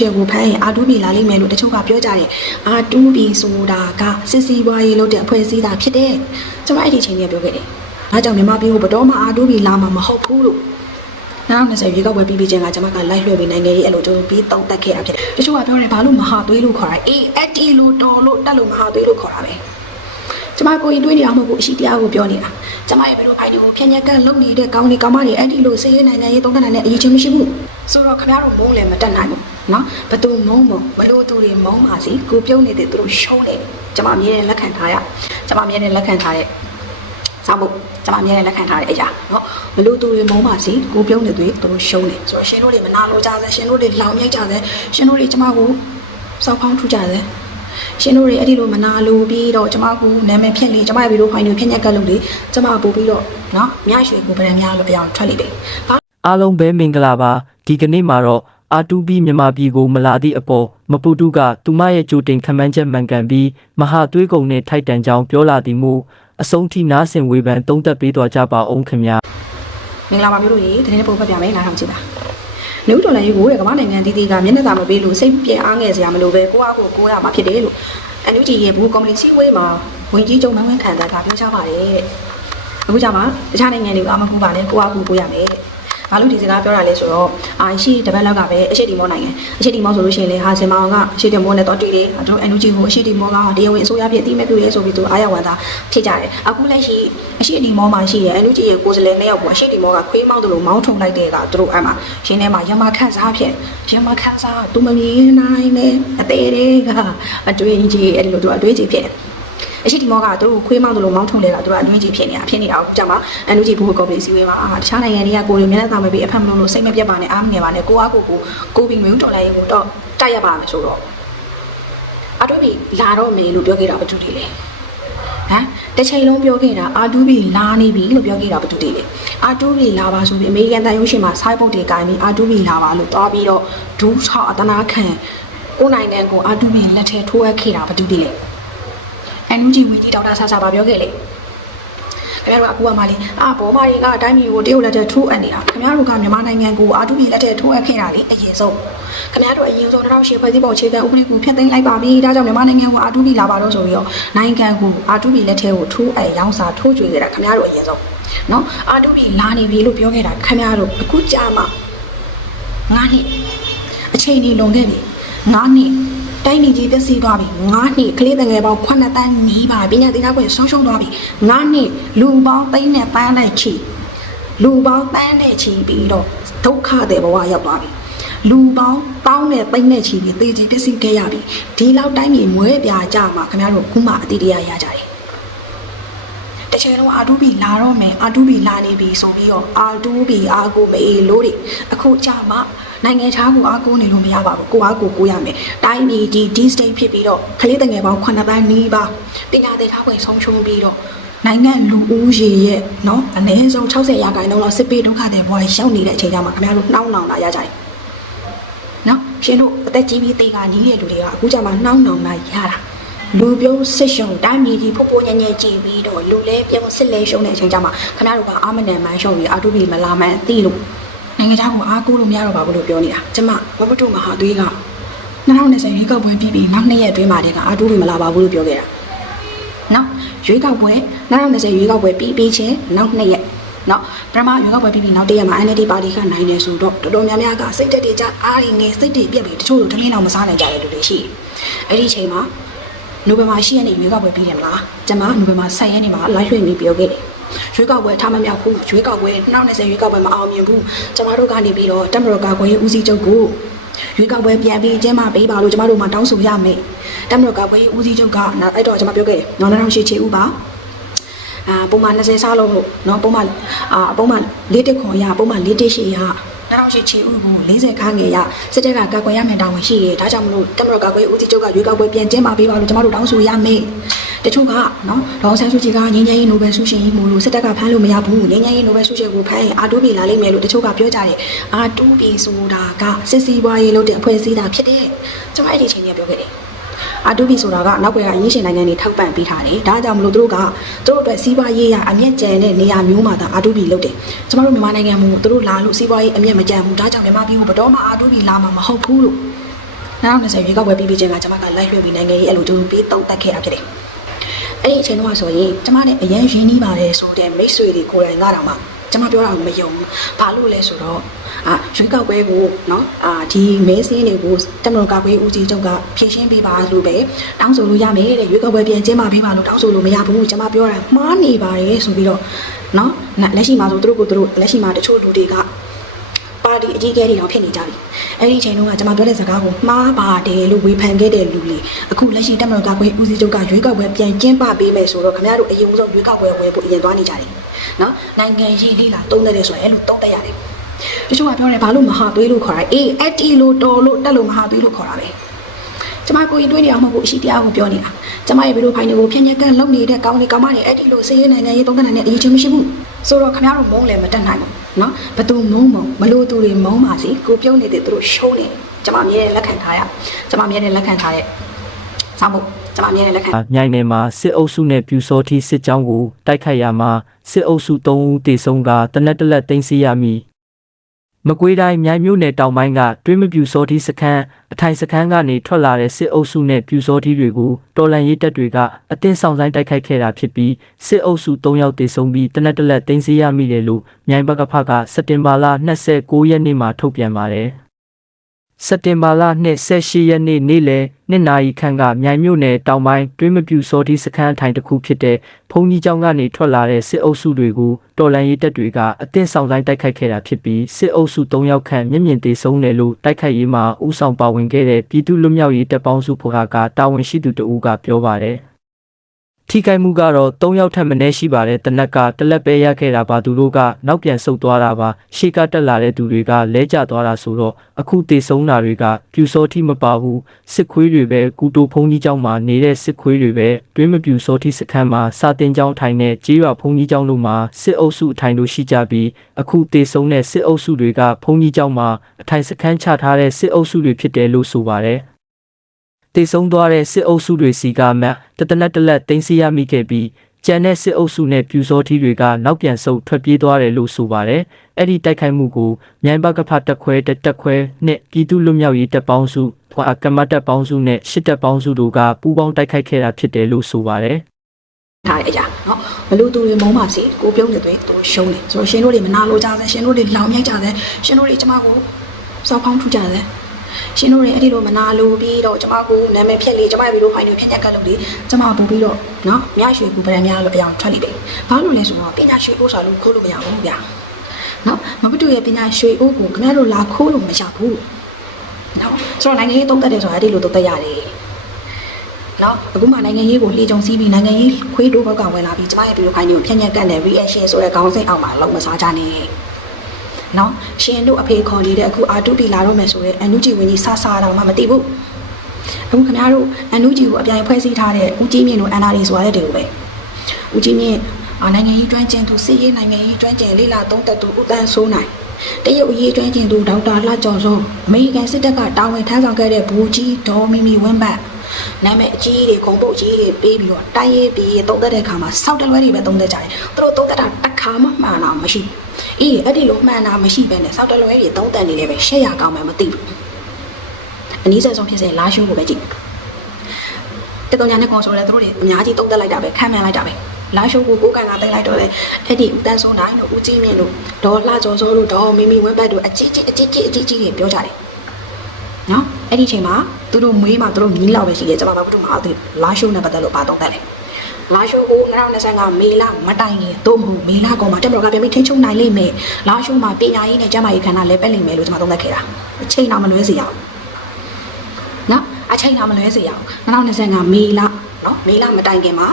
ကျေကိုဖမ်းရင်အာတူဘီလာလိမ့်မယ်လို့တချို့ကပြောကြတယ်အာတူဘီဆိုတာကစစ်စီးပွားရေးလုပ်တဲ့အဖွဲ့အစည်းသားဖြစ်တယ်ကျွန်မအဲ့ဒီအချိန်ကြီးပြောခဲ့တယ်ဒါကြောင့်မြန်မာပြည်ကိုဘတော်မှအာတူဘီလာမှာမဟုတ်ဘူးလို့2020ရေကောက်ပွဲပြီးပြီးချင်းကကျွန်မက live လွှဲပြီးနိုင်ငံရေးအဲ့လိုကျွန်တော်ပြီးတောင်းတက်ခဲ့တာဖြစ်တယ်တချို့ကပြောတယ်ဘာလို့မဟာသွေးလို့ခေါ်တာအေးအက်တီလို့တော်လို့တက်လို့မဟာသွေးလို့ခေါ်တာပဲကျမကိုရင်တွေးနေအောင်မဟုတ်ဘူးအရှိတရားကိုပြောနေတာကျမရဲ့ဘယ်လိုဖိုင်တွေကိုဖြန့်ညက်ကန့်လုံနေတဲ့ကောင်းနေကောင်းမတွေအဲ့ဒီလိုစေးရနိုင်ငံရေးသုံးသပ်နိုင်တဲ့အရေးချင်းမရှိဘူးဆိုတော့ခင်ဗျားတို့မုန်းလည်းမတက်နိုင်ဘူး เนาะဘသူမုန်းမုန်းမလို့သူတွေမုန်းပါစီကိုပြုံးနေတဲ့သူတို့ရှုံးတယ်ကျမအမြဲတမ်းလက်ခံထားရကျမအမြဲတမ်းလက်ခံထားတဲ့စောင့်ဖို့ကျမအမြဲတမ်းလက်ခံထားတဲ့အရာเนาะမလို့သူတွေမုန်းပါစီကိုပြုံးနေသူတွေသူတို့ရှုံးတယ်ဆိုတော့ရှင်တို့တွေမနာလို့ကြတယ်ရှင်တို့တွေလောင်မြိုက်ကြတယ်ရှင်တို့တွေကျမကိုစောက်ဖောင်းထူကြတယ် ရှင်တို့တွေအဲ့ဒီလိုမနာလိုပြီးတော့ကျမကနာမည်ဖြင့်လေကျမရဲ့ဗီဒီယိုဖိုင်တွေဖြင့်ညက်ကပ်လို့လေကျမပို့ပြီးတော့เนาะမြရွှေကိုဗရန်များလို့ပြောင်းထွက်လိမ့်မယ်။ဘာ အားလုံးပဲမင်္ဂလာပါဒီကနေ့မှာတော့ R2B မြန်မာပြည်ကိုမလာသည့်အပေါ်မပူတုကသူမရဲ့ကြိုတင်ခန့်မှန်းချက်မှန်ကန်ပြီးမဟာသွေးကုံနဲ့ထိုက်တန်ကြောင်းပြောလာသည်မူအဆုံးထိနားဆင်ဝေဖန်သုံးသပ်ပေးသွားကြပါအောင်ခင်ဗျာမင်္ဂလာပါမျိုးတို့ရေတနေ့ပို့ဖတ်ပြမယ်နားထောင်ကြည့်ပါ။လူတော်လည်းရေကိုတဲ့ကမ္ဘာနိုင်ငံတည်တည်ကမျက်နှာသာမပေးလို့စိတ်ပြင်းအားငယ်စရာမလိုပဲကိုယ့်အကိုကိုယ်ရမှာဖြစ်တယ်လို့အန်ယူဂျီရဲ့ဘူးကော်မတီစီဝေးမှာဝင်ကြီးချုပ်မန်းဝင်းခံတာကပြောကြပါတယ်တဲ့။အခုကြမှာတခြားနိုင်ငံတွေကမကူပါနဲ့ကိုယ့်အကိုကိုယ်ရမယ်တဲ့။ ဘာလို့ဒီစကားပြောတာလဲဆိုတော့အာရှိတပတ်လောက်ကပဲအရှိတီမောနိုင်ငံအရှိတီမောဆိုလို့ရှိရင်လေဟာစင်မောင်ကအရှိတီမောနဲ့တော့တွေ့တယ်အတို့ NUG ကိုအရှိတီမောကတရားဝင်အစိုးရဖြစ်အတိမဲ့ပြုရဲဆိုပြီးသူအားရဝန်သားဖြစ်ကြတယ်အခုလက်ရှိအရှိတီမောမှာရှိရဲ့ NUG ရဲ့ကိုယ်စားလှယ်နှစ်ယောက်ပေါ့အရှိတီမောကခွေးမောင်းတယ်လို့မောင်းထုံလိုက်တဲ့ကသူတို့အဲ့မှာရင်းထဲမှာရမခန့်စားဖြစ်ရမခန့်စားသူမမြင်နိုင်နဲ့အသေးတွေကအတွေ့အကြုံအဲ့ဒီလိုသူအတွေ့အကြုံဖြစ်တယ် အရှိတီမောကသူတို့ခွေးမောင်းတယ်လို့မောင်းထုံလဲတာသူကအတွင်းကြီးဖြစ်နေတာဖြစ်နေတာကိုကြမှာအန်လူကြီးဘူကော်ပီစီဝေးမှာအာတခြားနိုင်ငံတွေကကိုယ်တွေမျက်နှာသာမပြီးအဖက်မလို့လို့စိတ်မပြတ်ပါနဲ့အားမငယ်ပါနဲ့ကိုအားကိုကိုကိုပြီးမျိုးတော်လိုက်ရင်ကိုတော့တိုက်ရပါမယ်ဆိုတော့အတွဲပြီးလာတော့မယ်လို့ပြောခဲ့တာဘာတူတည်လဲဟမ်တစ်ချိန်လုံးပြောခဲ့တာအာတူဘီလာနေပြီလို့ပြောခဲ့တာဘာတူတည်လဲအာတူဘီလာပါဆိုပြီးအမေရိကန်တန်ရုံးရှင်မှာဆိုင်းပုတ်တွေကင်ပြီးအာတူဘီလာပါလို့တွားပြီးတော့ဒူးဆောက်အတနာခံကိုယ်နိုင်ငံကိုအာတူဘီလက်ထဲထိုးအပ်ခဲ့တာဘာတူတည်လဲ အန်ယူဂျီဝင်ကြီးဒေါက်တာဆာဆာပါပြောခဲ့လေခင်ဗျားတို့အခုကမှလေအာဘောမာကြီးကအတိုင်းပြည်ကိုတရုတ်လက်ထက်ထိုးအပ်နေတာခင်ဗျားတို့ကမြန်မာနိုင်ငံကိုအာတူဘီလက်ထက်ထိုးအပ်ခဲ့တာလေအရင်ဆုံးခင်ဗျားတို့အရင်ဆုံး2008ဖွဲ့စည်းပုံအခြေခံဥပဒေကိုဖျက်သိမ်းလိုက်ပါပြီဒါကြောင့်မြန်မာနိုင်ငံကိုအာတူဘီလာပါတော့ဆိုပြီးတော့နိုင်ငံကိုအာတူဘီလက်ထက်ကိုထိုးအပ်ရောင်းစာထိုးကြွေခဲ့တာခင်ဗျားတို့အရင်ဆုံးနော်အာတူဘီလာနေပြီလို့ပြောခဲ့တာခင်ဗျားတို့အခုကြာမှငါးနှစ်အချိန်ကြီးလွန်ခဲ့ပြီငါးနှစ် တိုင်းပြည်ကြီးပျက်စီးသွားပြီငါးနှစ်ကလေးတငယ်ပေါင်း9တန်းနီးပါပညာသင်ကြားခွင့်ဆုံးရှုံးသွားပြီငါးနှစ်လူပေါင်းသိန်းနဲ့ပန်းနဲ့ချီလူပေါင်းပန်းနဲ့ချီပြီးတော့ဒုက္ခတဲ့ဘဝရောက်သွားပြီလူပေါင်းတောင်းနဲ့သိန်းနဲ့ချီပြီးသေကြီးပျက်စီးခဲ့ရပြီဒီလောက်တိုင်းပြည်မွဲပြာကြမှာခင်ဗျားတို့ခုမှအတိတရားရကြတယ်တစ်ချိန်လုံးအာတူဘီလာတော့မယ်အာတူဘီလာနေပြီဆိုပြီးတော့အာတူဘီအာကိုမေးလို့တွေအခုကြမှာ နိုင်ငံခြားကိုအားကိုးနေလို့မရပါဘူးကိုအားကိုကိုးရမယ်တိုင်းပြည်ဒီ D state ဖြစ်ပြီးတော့ကလေးတငယ်ပေါင်း9တန်းနီးပါပညာသင်ထားခွင့်ဆုံးရှုံးပြီးတော့နိုင်ငံလူဦးရေရဲ့เนาะအနည်းဆုံး60ရာခိုင်နှုန်းလောက်စစ်ပေးဒုက္ခတဲ့ဘဝရောက်နေတဲ့အချိန်ကျမှခင်ဗျားတို့နှောင်းလောင်လာရကြတယ်နော်ရှင်တို့အသက်ကြီးပြီးတေကကြီးတဲ့လူတွေကအခုကျမှနှောင်းလောင်လာရတာလူပြုံးစစ်ရှုံတိုင်းပြည်ကြီးဖုတ်ဖို့ညံ့ညံ့ကြည်ပြီးတော့လူလဲပြုံးစစ်လဲရှုံတဲ့အချိန်ကျမှခင်ဗျားတို့ကအာမနန်မှန်ရှုံပြီးအာတူဘီမလာမှန်သိလို့ နိုင်ငံခြားကိုအားကိုးလို့မရတော့ပါဘူးလို့ပြောနေတာကျမဘဝတုမဟာသွေးက2020ရွေးကောက်ပွဲပြီးပြီးနောက်နှစ်ရက်အတွင်းမှာတည်းကအာတူဘီမလာပါဘူးလို့ပြောခဲ့တာနော်ရွေးကောက်ပွဲ2020ရွေးကောက်ပွဲပြီးပြီးချင်းနောက်နှစ်ရက်နော်ပထမရွေးကောက်ပွဲပြီးပြီးနောက်တစ်ရက်မှာ NLD ပါတီကနိုင်နေဆိုတော့တော်တော်များများကစိတ်တက်တွေကြအားရင်ငယ်စိတ်တွေပြက်ပြီးတချို့တို့တမင်းအောင်မစားနိုင်ကြတဲ့လူတွေရှိတယ်အဲ့ဒီအချိန်မှာနိုဝင်ဘာ10ရက်နေ့ရွေးကောက်ပွဲပြီးတယ်မလားကျွန်မနိုဝင်ဘာ10ရက်နေ့မှာ live လွှင့်ပြီးပြောခဲ့တယ် ရွေးကောက်ပွဲထားမမြောက်ဘူးရွေးကောက်ပွဲ2020ရွေးကောက်ပွဲမအောင်မြင်ဘူးကျမတို့ကနေပြီးတော့တက်မတော်ကာကွယ်ရေးဦးစီးချုပ်ကိုရွေးကောက်ပွဲပြန်ပြီးကျင်းပပေးပါလို့ကျမတို့မှတောင်းဆိုရမယ်တက်မတော်ကာကွယ်ရေးဦးစီးချုပ်ကနောက်အဲ့တော့ကျမပြောခဲ့တယ်နော်နောက်ရှိချေဦးပါအာပုံမှန်20စားလို့နော်ပုံမှန်အာပုံမှန်၄တက်ခွန်ရပုံမှန်၄တက်ရှိရနောက်ရှိချေဦးကို40ခန်းငယ်ရစစ်တပ်ကကာကွယ်ရမယ်တာဝန်ရှိတယ်ဒါကြောင့်မလို့တက်မတော်ကာကွယ်ရေးဦးစီးချုပ်ကရွေးကောက်ပွဲပြန်ကျင်းပပေးပါလို့ကျမတို့တောင်းဆိုရမယ် တချို့ကနော်ဒေါ်ဆန်းစုကြည်ကငင်းငယ်ရေးနိုဘယ်ဆုရှင်ကြီးမို့လို့စစ်တပ်ကဖမ်းလို့မရဘူးငင်းငယ်ရေးနိုဘယ်ဆုရှင်ကိုဖမ်းရင်အာတူဘီလာလိမ့်မယ်လို့တချို့ကပြောကြတယ်အာတူဘီဆိုတာကစစ်စီးပွားရေးလုပ်တဲ့အဖွဲ့အစည်းသားဖြစ်တယ်ကျွန်မအဲ့ဒီအချိန်ကြီးပြောခဲ့တယ်အာတူဘီဆိုတာကနောက်ွယ်ကအရေးရှင်နိုင်ငံတွေထောက်ပံ့ပေးထားတယ်ဒါကြောင့်မလို့သူတို့ကသူတို့အတွက်စီးပွားရေးရအမျက်ကျန်တဲ့နေရာမျိုးမှာသာအာတူဘီလုပ်တယ်ကျမတို့မြန်မာနိုင်ငံမှာသူတို့လာလို့စီးပွားရေးအမျက်မကျန်ဘူးဒါကြောင့်မြန်မာပြည်ကိုဘတော်မှအာတူဘီလာမှာမဟုတ်ဘူးလို့2020ရွေးကောက်ပွဲပြီးပြီးချင်းကကျွန်မက live လွှင့်ပြီးနိုင်ငံရေးအလိုတူပြီးတုံးတက်ခဲ့တာဖြစ်တယ် အဲ့ဒီအချိန်တော့ဆိုရင်ကျမနဲ့အရင်ရင်းနှီးပါတယ်ဆိုတဲ့မိတ်ဆွေတွေကိုယ်တိုင်ကတော့မှကျမပြောတာမယုံဘူး။ဘာလို့လဲဆိုတော့အာရွေးကောက်ပွဲကိုနော်အာဒီမဲဆင်းတွေကိုတမန်တော်ကပွဲဦးကြီးချုပ်ကဖြည့်ရှင်းပေးပါလို့ပဲတောင်းဆိုလို့ရမယ်တဲ့ရွေးကောက်ပွဲပြန်ကျင်းပပေးပါလို့တောင်းဆိုလို့မရဘူး။ကျမပြောတာမှားနေပါတယ်ဆိုပြီးတော့နော်လက်ရှိမှာဆိုသူတို့ကိုသူတို့လက်ရှိမှာတချို့လူတွေက တီအကြီးအကဲတွေတော့ဖြစ်နေကြပြီအဲ့ဒီအချိန်တုန်းကကျွန်မပြောတဲ့စကားကိုမှားပါတယ်လို့ဝေဖန်ခဲ့တဲ့လူတွေအခုလက်ရှိတက်မတော်ကပွဲဦးစီးချုပ်ကရွေးကောက်ပွဲပြန်ကျင်းပပေးမယ်ဆိုတော့ခင်ဗျားတို့အရင်ဆုံးရွေးကောက်ပွဲဝယ်ဖို့အရင်သွားနေကြတယ်နော်နိုင်ငံရေးလေးလာတုံးတယ်ဆိုရင်အဲ့လိုတုံးတက်ရတယ်တချို့ကပြောတယ်ဘာလို့မဟာသွေးလို့ခေါ်တာအေးအတီလို့တော်လို့တက်လို့မဟာသွေးလို့ခေါ်တာပဲကျမကိုရင်တွေးနေအောင်မဟုတ်ဘူးအရှိတရားကိုပြောနေတာကျမရဲ့ဗီဒီယိုဖိုင်တွေကိုဖြည့်ညက်ကန့်လုံနေတဲ့ကောင်းလေးကောင်းမတွေအဲ့ဒီလိုစေးရနိုင်ငံရေးတုံးတက်နိုင်တဲ့အရေးချင်းမရှိဘူးဆိုတော့ခင်ဗျားတို့မုန်းလည်းမတက်နိုင်ဘူး နော်ဘသူမုန်းမုန်းမလို့သူတွေမုန်းပါစေကိုပြုံးနေတဲ့သူတို့ရှုံးနေကျမအမြဲလက်ခံထားရကျမအမြဲလက်ခံထားတဲ့စောင့်ဖို့ကျမအမြဲလက်ခံမြိုင်နယ်မှာစစ်အုပ်စုနဲ့ပြူစောတိစစ်ကြောင်းကိုတိုက်ခိုက်ရမှာစစ်အုပ်စု3ဦးတေဆုံးကတနက်တလက်သိမ်းဆီးရမည် မကွေးတိုင်းမြိုင်မြို့နယ်တောင်ပိုင်းကတွင်းမပြူစောတိစခန်းအထိုင်စခန်းကနေထွက်လာတဲ့စစ်အုပ်စုနဲ့ပြူစောတိတွေကိုတော်လန်ရေးတပ်တွေကအတင်းဆောင်ဆိုင်တိုက်ခိုက်ခဲ့တာဖြစ်ပြီးစစ်အုပ်စု3ယောက်တေဆုံးပြီးတနက်တလက်သိမ်းဆီးရမိတယ်လို့မြိုင်ဘက်ကဖကစက်တင်ဘာလ29ရက်နေ့မှာထုတ်ပြန်ပါတယ် စက်တင်ဘာလ28ရက်နေ့နေ့လယ်နှစ်နာရီခန့်ကမြိုင်မြို့နယ်တောင်ပိုင်းတွင်းမပြူစောတိစခန်းအထိုင်တစ်ခုဖြစ်တဲ့ဘုံကြီးကျောင်းကနေထွက်လာတဲ့စစ်အုပ်စုတွေကိုတော်လန်ရေးတပ်တွေကအသင့်ဆောင်တိုင်းတိုက်ခိုက်ခဲ့တာဖြစ်ပြီးစစ်အုပ်စု3ယောက်ခန့်မျက်မြင်သေးဆုံးတယ်လို့တိုက်ခိုက်ရေးမှာဥဆောင်ပါဝင်ခဲ့တဲ့ပြည်သူ့လွတ်မြောက်ရေးတပ်ပေါင်းစုဖော်ကတာဝန်ရှိသူတဦးကပြောပါတယ် ထိခိုက်မှုကတော့၃ယောက်ထက်မနည်းရှိပါတယ်တနက်ကတလက်ပဲရခဲ့တာပါသူတို့ကနောက်ပြန်ဆုတ်သွားတာပါရှေ့ကတက်လာတဲ့သူတွေကလဲကျသွားတာဆိုတော့အခုတေဆုံးတာတွေကပြူစောတိမပါဘူးစစ်ခွေးတွေပဲကူတိုဖုန်ကြီးကျောင်းမှာနေတဲ့စစ်ခွေးတွေပဲတွင်းမပြူစောတိစခန်းမှာစာတင်ကျောင်းထိုင်တဲ့ကြေးရွာဖုန်ကြီးကျောင်းတို့မှာစစ်အုပ်စုအထိုင်တို့ရှိကြပြီးအခုတေဆုံးတဲ့စစ်အုပ်စုတွေကဖုန်ကြီးကျောင်းမှာအထိုင်စခန်းချထားတဲ့စစ်အုပ်စုတွေဖြစ်တယ်လို့ဆိုပါတယ် တည်ဆုံသွားတဲ့စစ်အုပ်စုတွေစီကမှတတနက်တလက်တင်စီရမိခဲ့ပြီးကျန်တဲ့စစ်အုပ်စုနဲ့ပြူစောထီးတွေကနောက်ပြန်ဆုတ်ထွက်ပြေးသွားတယ်လို့ဆိုပါတယ်။အဲ့ဒီတိုက်ခိုက်မှုကိုမြိုင်ဘကဖတက်ခွဲတက်ခွဲနဲ့ပြည်သူလူမျိုးရေးတပ်ပေါင်းစု၊ထွာကမတက်ပေါင်းစုနဲ့ရှစ်တပ်ပေါင်းစုတို့ကပူးပေါင်းတိုက်ခိုက်ခဲ့တာဖြစ်တယ်လို့ဆိုပါတယ်။ထားတဲ့အရာနော်ဘလို့သူတွေမုန်းပါစေကိုပြုံးနေတဲ့သူရှုံးတယ်ဆိုတော့ရှင်တို့တွေမနာလိုကြဆဲရှင်တို့တွေလောင်မြိုက်ကြဆဲရှင်တို့တွေကျမကိုစောက်ဖောင်းထူကြဆဲ ရှင်တို့တွေအဲ့ဒီလိုမနာလိုပြီးတော့ကျမကိုနာမည်ဖြက်လေကျမရဲ့ဗီဒီယိုဖိုင်တွေဖြက်ညက်ကတ်လုပ်လေကျမပို့ပြီးတော့နော်မြရွှေကူဗရန်များလို့အပြောင်ထွက်လိမ့်မယ်ဘာလို့လဲဆိုတော့ပညာရွှေကိုဆိုလို့ခိုးလို့မရဘူးဗျာနော်မပတူရဲ့ပညာရွှေအိုးကိုခင်ဗျားတို့လာခိုးလို့မရဘူးနော်ဆိုတော့နိုင်ငံရေးတုံးတက်တယ်ဆိုတာအဲ့ဒီလိုတုံးတက်ရတယ်နော်အခုမှနိုင်ငံရေးကိုလှေကြုံစီးပြီးနိုင်ငံရေးခွေးတိုးဘောက်ကဝင်လာပြီးကျမရဲ့ဗီဒီယိုခိုင်းတွေကိုဖြန့်ညက်ကန့်တဲ့ reaction ဆိုတဲ့ခေါင်းစဉ်အောက်မှာလုံမစားကြနဲ့ နော်ရှင်တို့အဖေခေါ်နေတဲ့အခု R2P လာတော့မယ်ဆိုတော့အန်နူဂျီဝင်ကြီးဆဆတော့မှမသိဘူးအခုခင်ဗျားတို့အန်နူဂျီကိုအပြိုင်ဖွဲ့စည်းထားတဲ့ဦးကြီးမြင့်တို့ NRD ဆိုရတဲ့တူပဲဦးကြီးမြင့်အာနိုင်ငံရေးကျွမ်းကျင်သူစစ်ရေးနိုင်ငံရေးကျွမ်းကျင်လေးလာသုံးသက်သူဦးတန်းစိုးနိုင်တရုတ်အရေးကျွမ်းကျင်သူဒေါက်တာလှကျော်စောအမေရိကန်စစ်တပ်ကတာဝန်ထမ်းဆောင်ခဲ့တဲ့ဘူကြီးဒေါ်မီမီဝင်းဘတ် နာမည်အကြီးတွေဂုံပုတ်ကြီးတွေပေးပြီးတော့တိုင်းရေးပြီးသုံးသက်တဲ့ခါမှာစောက်တလွဲတွေပဲသုံးသက်ကြတယ်။သူတို့သုံးသက်တာတစ်ခါမှမှန်တာမရှိဘူး။အေးအဲ့ဒီလိုမှန်တာမရှိဘဲနဲ့စောက်တလွဲတွေသုံးသက်နေလေပဲရှက်ရကောင်းမှမသိဘူး။အနည်းဆက်ဆုံးဖြစ်စေလာရှိုးကိုပဲကြည့်။တတော်ညာနဲ့ကောင်ဆိုလဲသူတို့တွေအများကြီးသုံးသက်လိုက်တာပဲခံမှန်လိုက်တာပဲ။လာရှိုးကိုကိုကန်ကတင်လိုက်တော့လေအဲ့ဒီဦးတန်းဆုံးတိုင်းတို့ဦးကြီးမြင့်တို့ဒေါ်လှကျော်စောတို့ဒေါ်မီမီဝင်းဘတ်တို့အကြီးကြီးအကြီးကြီးအကြီးကြီးတွေပြောကြတယ်။နော် အဲ့ဒီချိန်မှာသူတို့မွေးမှာသူတို့မြင်းလောက်ပဲရှိတယ်ကျွန်မဘာလို့မအားသေးလာရှိုးနဲ့ပတ်သက်လို့ပါတော့တယ်လေလာရှိုးကို2025မေလမတိုင်ခင်သို့မဟုတ်မေလကောင်မှာတက်မတော်ကပြန်ပြီးထိန်းချုပ်နိုင်လိမ့်မယ်လာရှိုးမှာပညာရေးနဲ့ကျန်းမာရေးခန္ဓာလည်းပက်လိမ့်မယ်လို့ကျွန်မသုံးသပ်ခဲ့တာအချိန်တော့မလွဲစေရအောင်နော်အချိန်တော့မလွဲစေရအောင်2025မေလနော်မေလမတိုင်ခင်မှာ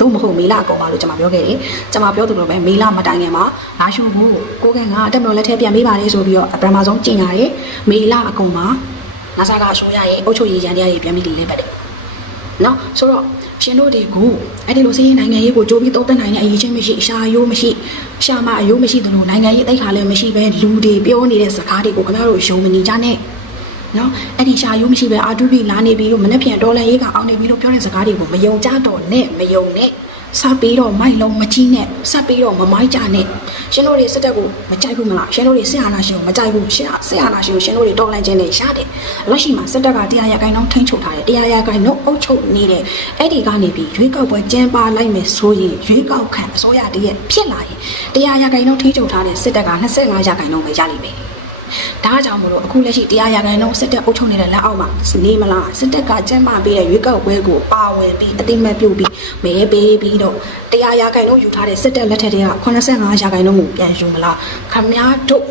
သို့မဟုတ်မေလအကောင်ပါလို့ကျွန်မပြောခဲ့တယ်ကျွန်မပြောသလိုပဲမေလမတိုင်ခင်မှာလာရှိုးကိုကိုကဲကတက်မတော်လက်ထက်ပြန်ပေးပါလေဆိုပြီးတော့ပထမဆုံးကြင်ရတယ်မေလအကောင်မှာ နာဆာကအစိုးရရဲ့အုပ်ချုပ်ရေးရန်တရားတွေပြန်ပြီးလဲပတ်တယ်။နော်ဆိုတော့ရှင်တို့တွေကိုအဲ့ဒီလိုစီးရင်နိုင်ငံရေးကိုကြိုးပြီးသုံးသပ်နိုင်တဲ့အရေးချင်းမရှိရှာရိုးမရှိရှာမအယိုးမရှိသလိုနိုင်ငံရေးသိခါလည်းမရှိပဲလူတွေပြောနေတဲ့စကားတွေကိုခင်ဗျားတို့ယုံမနေကြနဲ့နော်အဲ့ဒီရှာရိုးမရှိပဲအာတူဘီလာနေပြီလို့မနေ့ပြန်ဒေါ်လာရေးကအောင်နေပြီလို့ပြောတဲ့စကားတွေကိုမယုံကြတော့နဲ့မယုံနဲ့ စပြီးတော့မိုက်လုံးမကြီးနဲ့စပြီးတော့မမိုက်ကြနဲ့ရှင်တို့တွေစစ်တပ်ကိုမကြိုက်ဘူးမလားရှင်တို့တွေစစ်အာဏာရှင်ကိုမကြိုက်ဘူးရှင်စစ်အာဏာရှင်ကိုရှင်တို့တွေတော်လှန်ခြင်းနဲ့ရတယ်လက်ရှိမှာစစ်တပ်ကတရားရဂိုင်းတော့ထိန်းချုပ်ထားတယ်တရားရဂိုင်းတော့အုပ်ချုပ်နေတယ်အဲ့ဒီကနေပြီးရွေးကောက်ပွဲကျင်းပလိုက်မယ်ဆိုရင်ရွေးကောက်ခံအစိုးရတည်းရဲ့ဖြစ်လာရင်တရားရဂိုင်းတော့ထိန်းချုပ်ထားတဲ့စစ်တပ်က25ရာခိုင်နှုန်းပဲရလိမ့်မယ် ဒါကြောင့်မလို့အခုလက်ရှိတရားရဂိုင်လုံးစစ်တပ်အုပ်ချုပ်နေတဲ့လက်အောက်မှာနေမလားစစ်တပ်ကကျန်းမာပေးတဲ့ရွေးကောက်ပွဲကိုပါဝင်ပြီးအတိမတ်ပြုတ်ပြီးမဲပေးပြီးတော့တရားရဂိုင်လုံးယူထားတဲ့စစ်တပ်လက်ထက်တွေက85ရာဂိုင်လုံးကိုပြန်ယူမလားခမားတို့